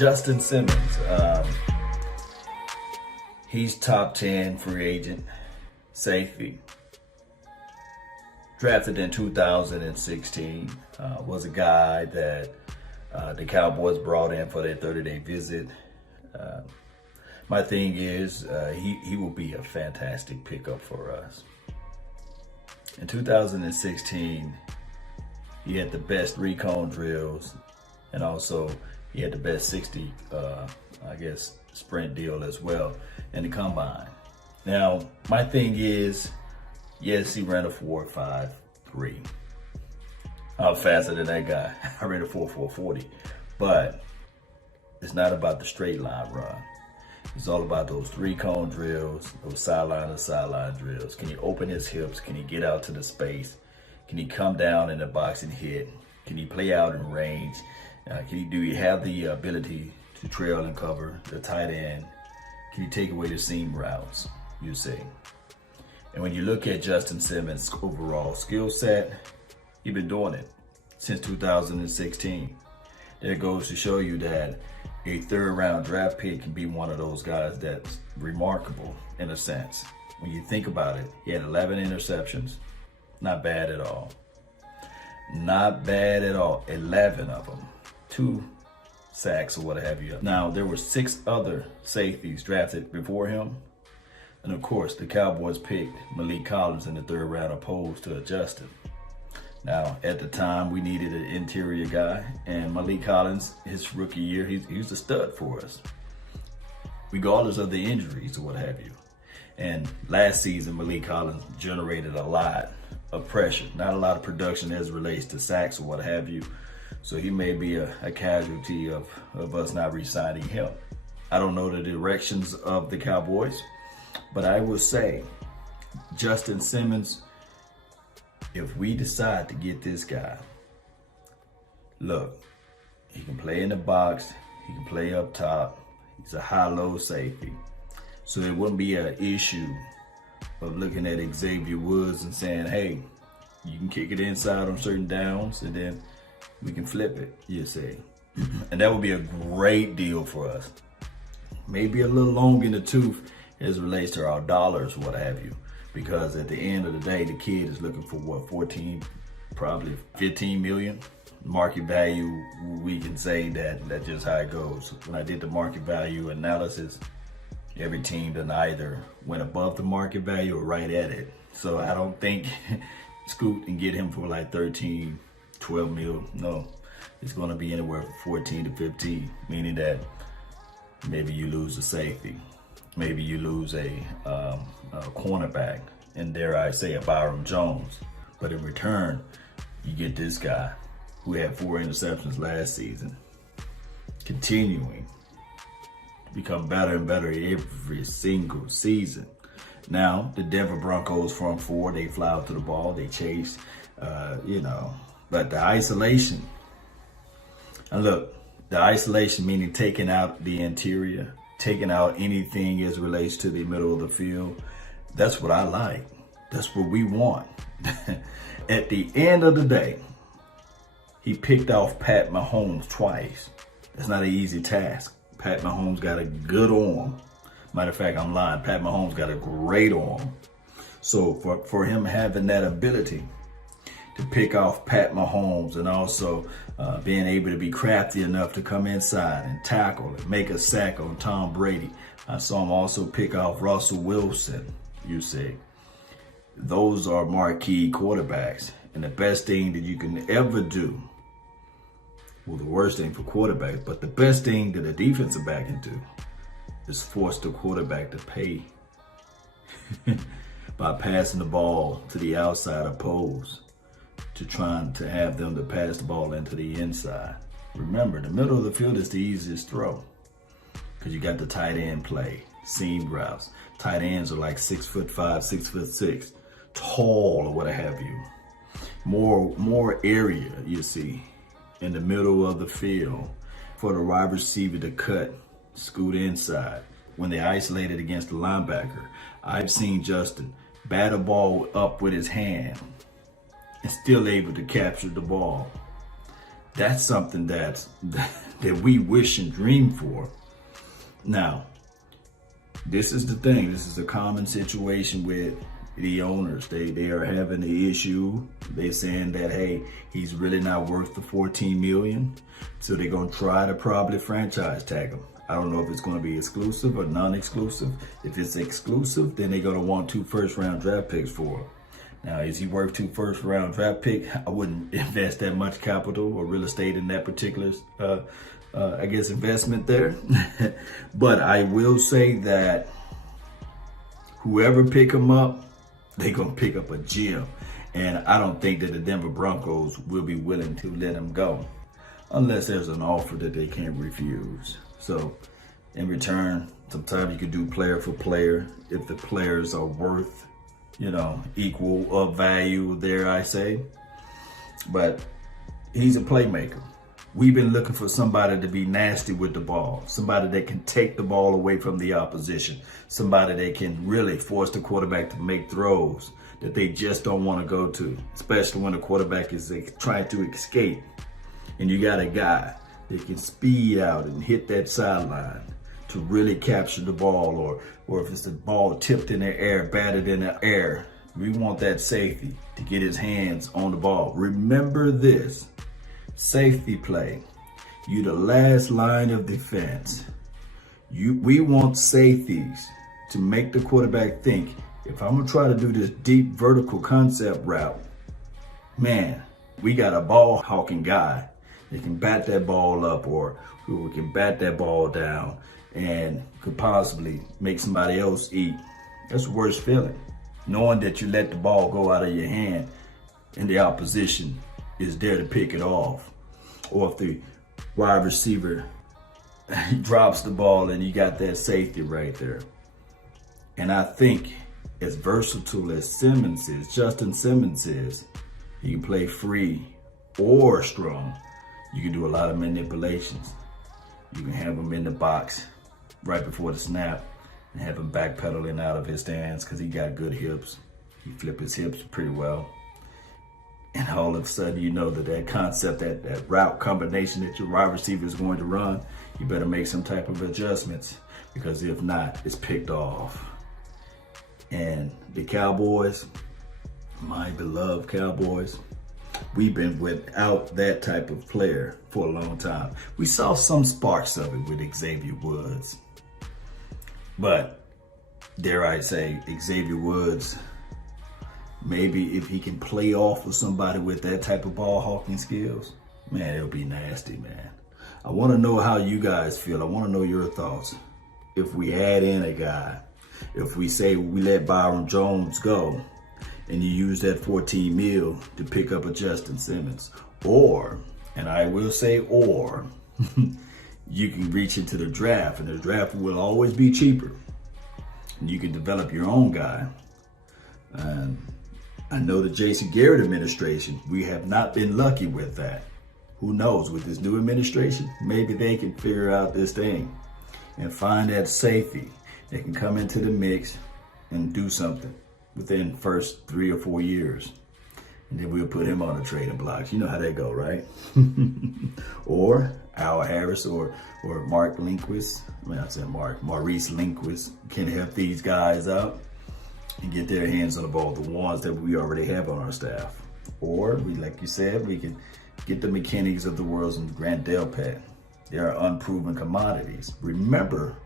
Justin Simmons. He's top 10 free agent safety. Drafted in 2016. Was a guy that the Cowboys brought in for their 30-day visit. My thing is, he will be a fantastic pickup for us. In 2016, he had the best recon drills, and also he had the best 60, sprint deal as well in the combine. Now, my thing is, yes, he ran a 4.53. I'm faster than that guy. I ran a 4.40, but it's not about the straight line run. It's all about those 3-cone drills, those sideline to sideline drills. Can he open his hips? Can he get out to the space? Can he come down in the box and hit? Can he play out in range? Do he have the ability to trail and cover the tight end? Can he take away the seam routes, you see? And when you look at Justin Simmons' overall skill set, he's been doing it since 2016. There goes to show you that a 3rd round draft pick can be one of those guys that's remarkable in a sense. When you think about it, he had 11 interceptions. Not bad at all. Not bad at all. 11 of them. 2 sacks or what have you. Now, there were 6 other safeties drafted before him. And of course, the Cowboys picked Malik Collins in the 3rd round opposed to Justin. Now, at the time, we needed an interior guy, and Malik Collins, his rookie year, he was a stud for us, regardless of the injuries or what have you. And last season, Malik Collins generated a lot of pressure, not a lot of production as it relates to sacks or what have you. So he may be a casualty of us not re-signing him. I don't know the directions of the Cowboys, but I will say, Justin Simmons, if we decide to get this guy, look, he can play in the box, he can play up top, he's a high-low safety. So it wouldn't be an issue of looking at Xavier Woods and saying, hey, you can kick it inside on certain downs and then we can flip it, you see. And that would be a great deal for us. Maybe a little long in the tooth as it relates to our dollars, what have you. Because at the end of the day, the kid is looking for what, 14, probably 15 million? Market value, we can say that's just how it goes. When I did the market value analysis, every team that either went above the market value or right at it. So I don't think Scoot can get him for like 13, 12 mil. No, it's going to be anywhere from 14 to 15, meaning that maybe you lose a safety. Maybe you lose a cornerback, and dare I say a Byron Jones. But in return, you get this guy who had 4 interceptions last season, continuing to become better and better every single season. Now, the Denver Broncos front 4, they fly out to the ball, they chase, but the isolation, and look, the isolation meaning taking out the interior, taking out anything as it relates to the middle of the field. That's what I like. That's what we want. At the end of the day, he picked off Pat Mahomes twice. That's not an easy task. Pat Mahomes got a good arm. Matter of fact, I'm lying. Pat Mahomes got a great arm. So for him having that ability to pick off Pat Mahomes and also being able to be crafty enough to come inside and tackle and make a sack on Tom Brady. I saw him also pick off Russell Wilson, you see. Those are marquee quarterbacks. And the best thing that you can ever do, well, the worst thing for quarterbacks, but the best thing that a defensive back can do is force the quarterback to pay by passing the ball to the outside opposed to trying to have them to pass the ball into the inside. Remember, the middle of the field is the easiest throw because you got the tight end play, seam routes. Tight ends are like 6'5", 6'6", tall or what have you. More area, you see, in the middle of the field for the wide receiver to cut, scoot inside. When they isolated against the linebacker, I've seen Justin bat a ball up with his hand and still able to capture the ball. That's something that we wish and dream for. Now, this is the thing. This is a common situation with the owners. They are having the issue. They're saying that, hey, he's really not worth the $14 million. So they're going to try to probably franchise tag him. I don't know if it's going to be exclusive or non-exclusive. If it's exclusive, then they're going to want 2 first-round draft picks for him. Now, is he worth 2 first-round draft picks? I wouldn't invest that much capital or real estate in that particular, investment there. But I will say that whoever pick him up, they're going to pick up a gem. And I don't think that the Denver Broncos will be willing to let him go unless there's an offer that they can't refuse. So in return, sometimes you can do player for player if the players are worth, equal of value, dare I say. But he's a playmaker. We've been looking for somebody to be nasty with the ball, somebody that can take the ball away from the opposition, somebody that can really force the quarterback to make throws that they just don't want to go to, especially when the quarterback is trying to escape. And you got a guy that can speed out and hit that sideline to really capture the ball, or if it's the ball tipped in the air, batted in the air, we want that safety to get his hands on the ball. Remember this, safety play. You the last line of defense. We want safeties to make the quarterback think, if I'm gonna try to do this deep vertical concept route, man, we got a ball hawking guy that can bat that ball up or who can bat that ball down and could possibly make somebody else eat. That's the worst feeling. Knowing that you let the ball go out of your hand and the opposition is there to pick it off. Or if the wide receiver he drops the ball and you got that safety right there. And I think as versatile as Simmons is, Justin Simmons is, he can play free or strong. You can do a lot of manipulations. You can have him in the box right before the snap and have him backpedaling out of his stance because he got good hips. He flip his hips pretty well. And all of a sudden, you know that concept, that route combination that your wide receiver is going to run, you better make some type of adjustments because if not, it's picked off. And the Cowboys, my beloved Cowboys, we've been without that type of player for a long time. We saw some sparks of it with Xavier Woods. But dare I say, Xavier Woods, maybe if he can play off with somebody with that type of ball hawking skills, man, it'll be nasty, man. I want to know how you guys feel. I want to know your thoughts. If we add in a guy, if we say we let Byron Jones go and you use that $14 million to pick up a Justin Simmons, or, and I will say or, you can reach into the draft and the draft will always be cheaper. And you can develop your own guy. And I know the Jason Garrett administration, we have not been lucky with that. Who knows, with this new administration, maybe they can figure out this thing and find that safety that can come into the mix and do something within the first 3 or 4 years. And then we'll put him on the trading blocks. You know how they go, right? Or Al Harris or Mark Lindquist. Maurice Lindquist can help these guys out and get their hands on the ball, the ones that we already have on our staff. Or, like you said, we can get the McKinneys of the world and Grant Delpit. They are unproven commodities. Remember,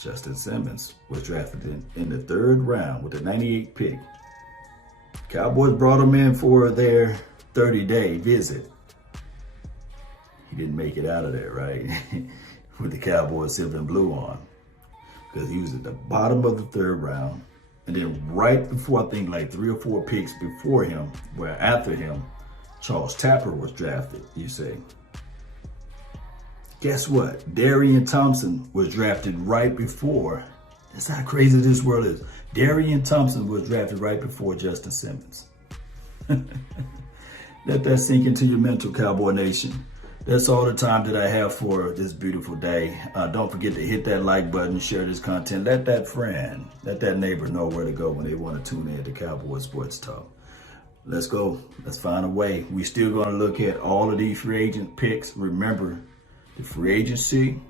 Justin Simmons was drafted in the 3rd round with the 98th pick. Cowboys brought him in for their 30-day visit. He didn't make it out of there, right? With the Cowboys silver and blue on. Because he was at the bottom of the 3rd round. And then right before, I think like 3 or 4 picks before him, where after him, Charles Tapper was drafted, you say. Guess what? Darian Thompson was drafted right before. That's how crazy this world is. Darian Thompson was drafted right before Justin Simmons. Let that sink into your mental, Cowboy Nation. That's all the time that I have for this beautiful day. Don't forget to hit that like button, share this content. Let that friend, let that neighbor know where to go when they want to tune in to Cowboy Sports Talk. Let's go. Let's find a way. We're still going to look at all of these free agent picks. Remember, the free agency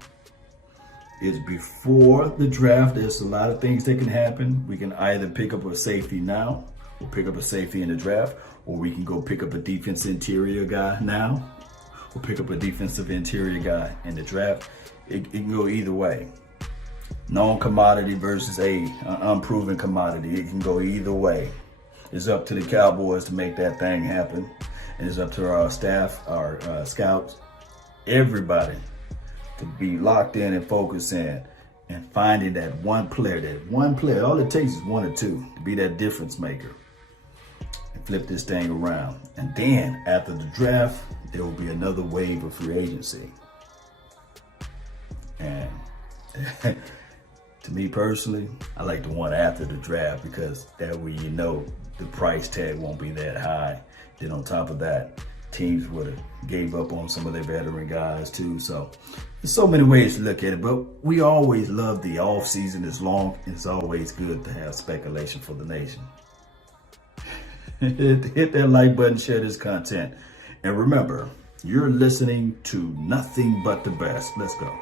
is before the draft. There's a lot of things that can happen. We can either pick up a safety now, or pick up a safety in the draft, or we can go pick up a defense interior guy now, or pick up a defensive interior guy in the draft. It can go either way. Known commodity versus an unproven commodity. It can go either way. It's up to the Cowboys to make that thing happen. And it's up to our staff, our scouts, everybody to be locked in and focused in and finding that one player. All it takes is one or two to be that difference maker and flip this thing around. And then after the draft, there will be another wave of free agency. And to me personally, I like the one after the draft because that way you know the price tag won't be that high. Then on top of that, teams would have gave up on some of their veteran guys too. So there's so many ways to look at it, but we always love the off season is long. It's always good to have speculation for the nation. Hit that like button, share this content. And remember, you're listening to nothing but the best. Let's go.